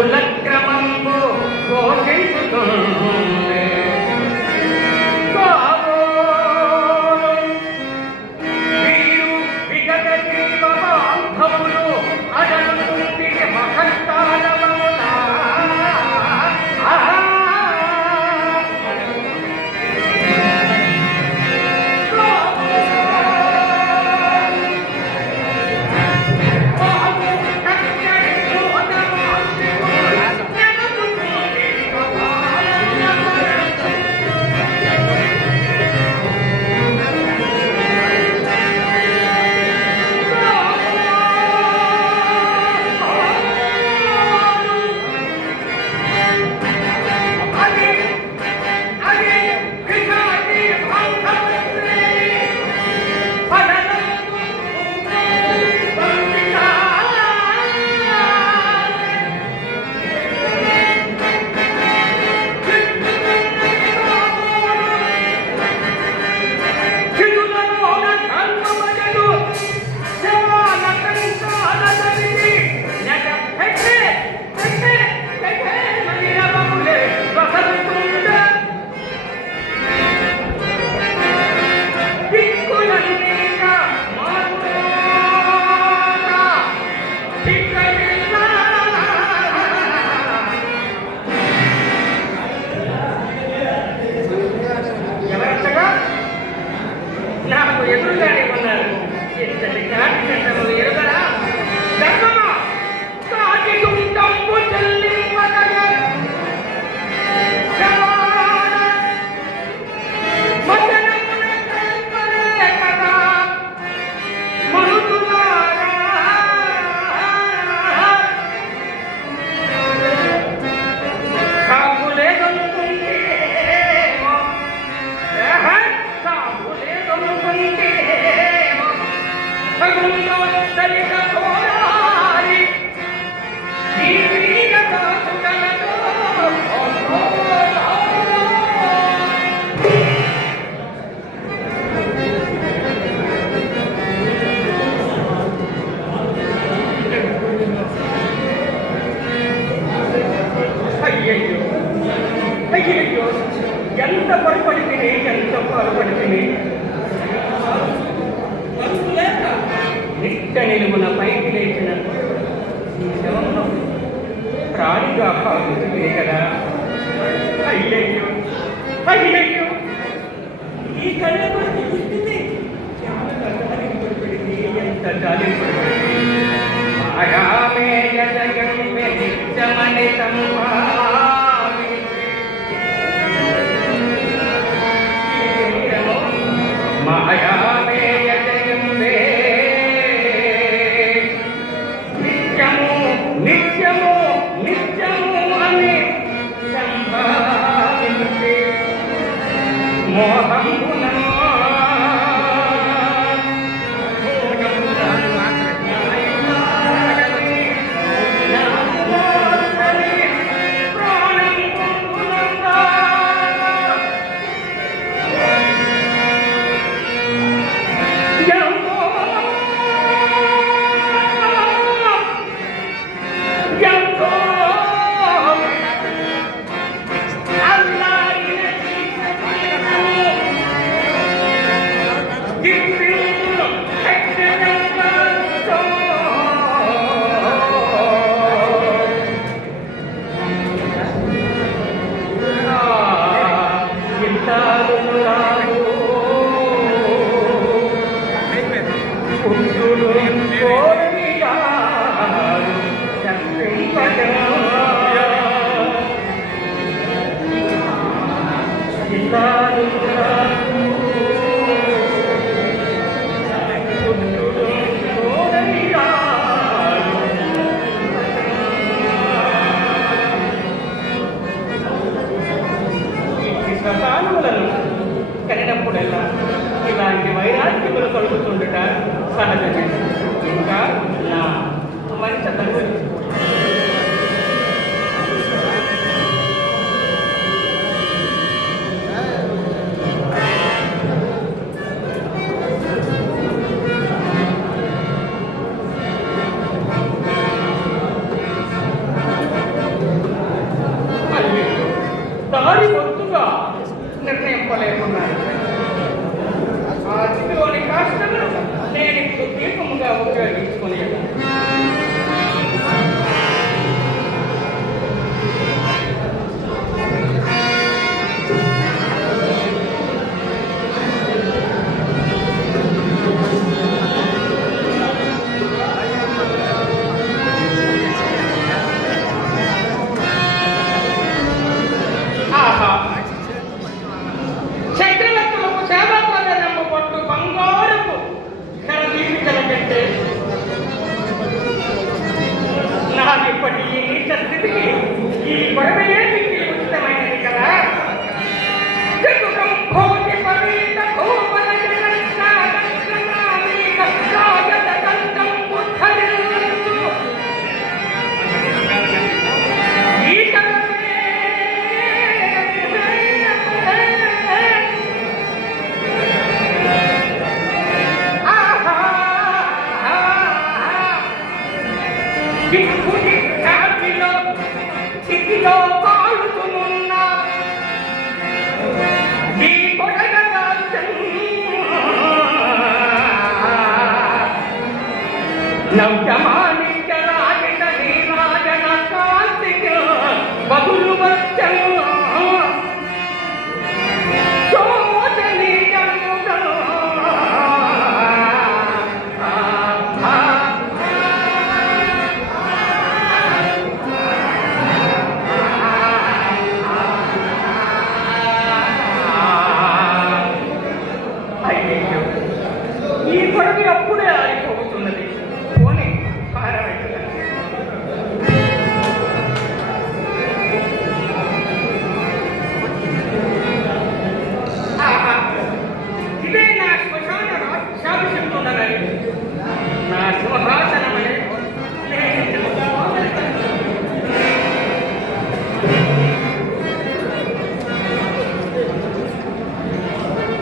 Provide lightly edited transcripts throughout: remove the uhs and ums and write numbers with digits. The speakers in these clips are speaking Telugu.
కులక్రమంబు ఘోషించుతుండే కాబోలు వీరు విగత జీవ బాంధవులు అడనుండి మహత్తారవమునా ఎంత పొరపడితే ఎంత పొరపడితే నిట్ట నిలువున పైకి లేచిన ఈ శవంలో ప్రాణిగా భావించే కదా. అయ్యయ్యో అయ్యయ్యో ఈ కళపడి చూస్తే ఎంత జాలిపడితే ఎంత జాలిపడితే మాయామేయ జగం నిత్యమని మాయామేయ జగంబే నిత్యము నిత్యము నిత్యము అని సంభావించే మోహంబునా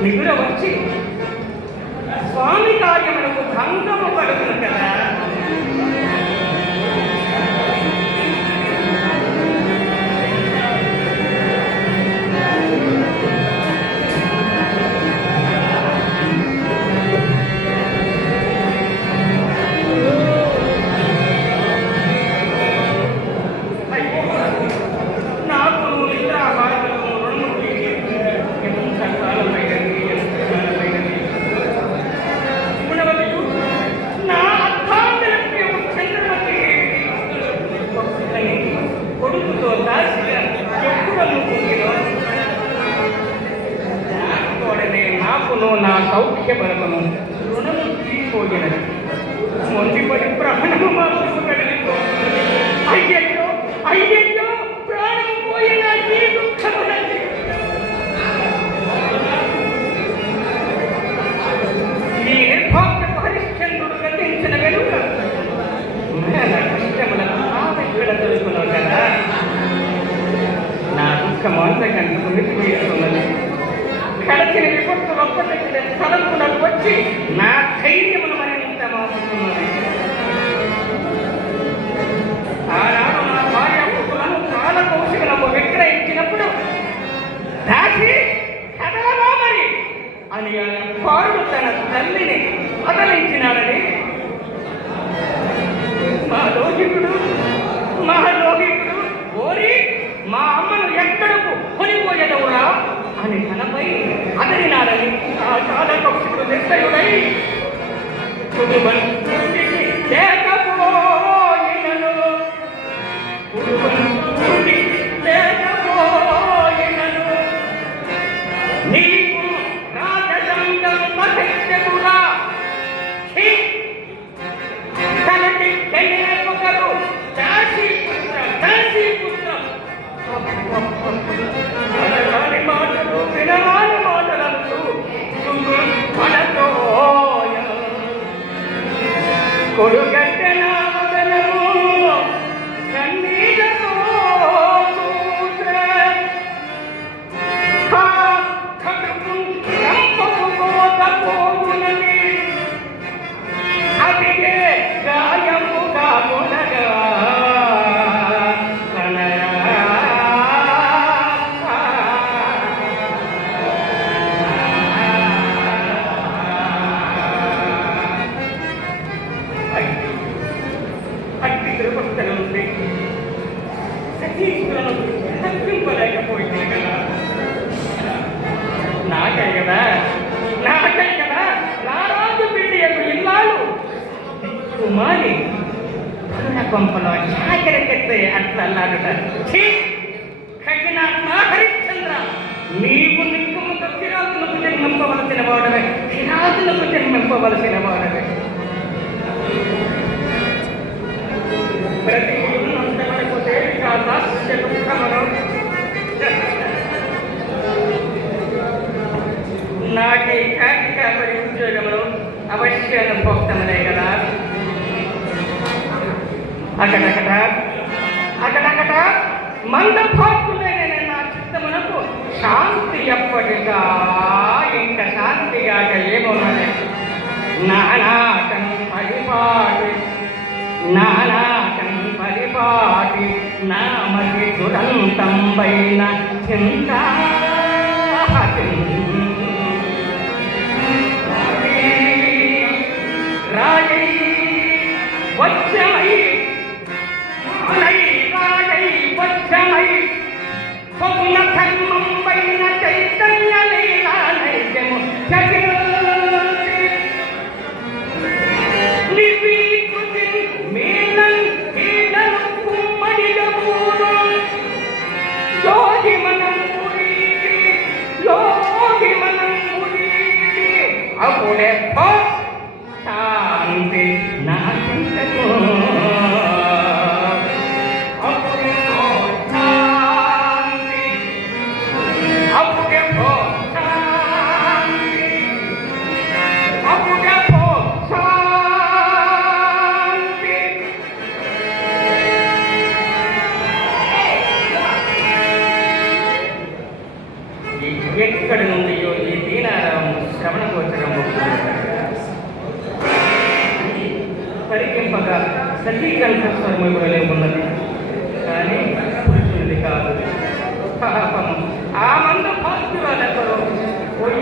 నిగుర వచ్చి స్వామి కార్యములకు భంగము పడుతుంది కదా. నా సౌఖ్య బలమును రుణము తీసిపోయినది. మొండిపడి ప్రాణము మాకు కలిగిపో. అయ్యయ్యో అయ్యయ్యో, ప్రాణము పోయిన ఈ దుఃఖమునండి. ఈ నిర్భాగ్యపు హరిశ్చంద్రుడు గతించిన వెనుక మేల కష్టములను ఆమెక్కడ దొరుకున్నావు కదా. నా దుఃఖము అంతకంతకు మితివేస్తున్నది. కడచిన విపత్తులు ఒక్కటి తలంపులకు వచ్చి నా ధైర్యమును మరింత మారుతున్నది. ఆనాడు నా భార్య పుట్టులను కాలకౌశికలకు విక్రయించినప్పుడు దాసి కదలరా మరి అని పారుడు తన తల్లిని బదలించినాడని మా లోహికుడు ఓరి మా అమ్మను ఎక్కడకు కొనిపోయేదవురా అని తనపై అదరినాడని ఆ కాలకౌశికుడు నిర్దయుడై నీకు రాజసంగం మహిళకురా తనకి ఒకరు దాసి పుత్ర మాటలు వినవాని మాటలంటూ కొడుగడ్డ నా వదనము కన్నీడతో అదిగే గాయము కామునగా తప్పింపలేకపోయింది కదా. నాకే కదా రారాజు బిడ్డకు ఇల్లాలు కుమారి కొంపలో చాకరికెత్తే అట్లా అన్నాడుట. హరిశ్చంద్ర, నీవు నిక్కుముతో కిరాతులకు జన్మింపవలసిన వాడవే, కిరాతులకు జన్మింపవలసిన వాడవే. ప్రతి నష్టపడిపోతే నాటి కార్తీక పరి ఉద్యోగంలో అవశ్య అనుభోక్తములే కదా. అక్కడక్కడ మందభాక్కులైన నా చిత్తమునకు శాంతి ఎప్పటిగా ఇంకా శాంతిగా ఏమోనలే. నానాటం పరిపాటి నామకి దురంతం పైన చింత రాజై వచ్చమై వచ్చమై స్వప్న ధర్మం పైన చైతన్య లీలా నైజము అప్పుడే శాంతి నా చింతకు అప్పుడే బాగా సఖీకరించే ఉన్నది, కానీ పురుషుడిది కాదు. పాపం ఆ మంద భక్తురాలెవరో పోయి